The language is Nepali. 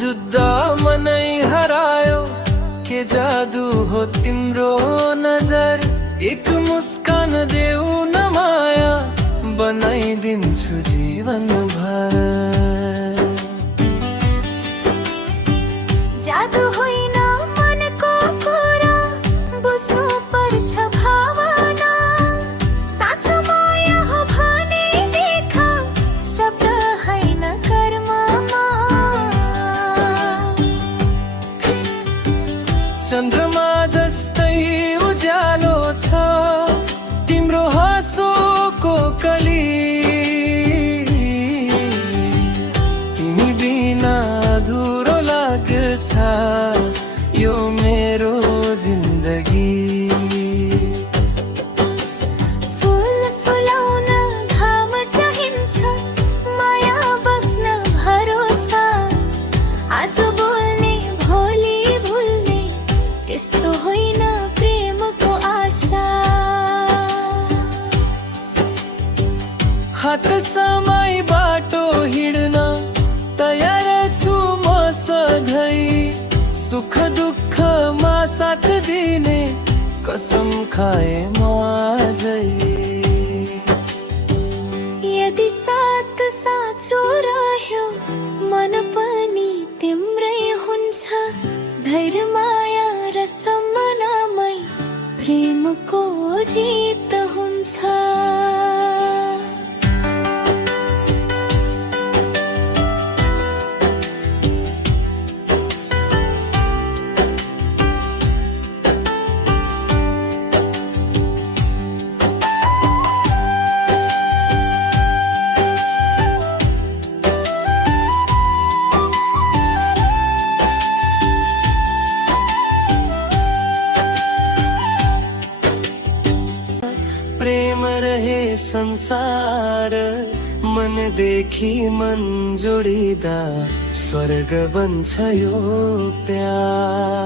जुद्ध मनै हरायो के जादू हो तिम्रो नजर। एक मुस्कान देऊ न माया बनाइदिन्छु जीवन भर। जादू होइन मनको कुरा बुझ्नु पर्छ भावना। साँचो माया हो भने देख शब्द होइन कर्ममा। चन्द्रमा जस्तै उज्यालो छ तिम्रो हाँसोको कली। तिमी बिना अधुरो लाग्छ यो मेरो जिन्दगी। फुल फुलाउन घाम चाहिन्छ माया बस्न भरोसा। आज बोल्ने भोलि भुल्ने त्यस्तो होइन प्रेमको आशा। हात समाई बाटो हिँड्न तयार छु म सधैँ। सुख दुःखमा साथ दिने कसम खाए म आजै। यदि साथ साँचो रह्यो मन पनि तिम्रै हुन्छ। धैर्य माया र सम्मानमै प्रेमको जित हुन्छ। प्रेम रहे संसार मनदेखि मन जोडिदा स्वर्ग बन्छ यो प्यार।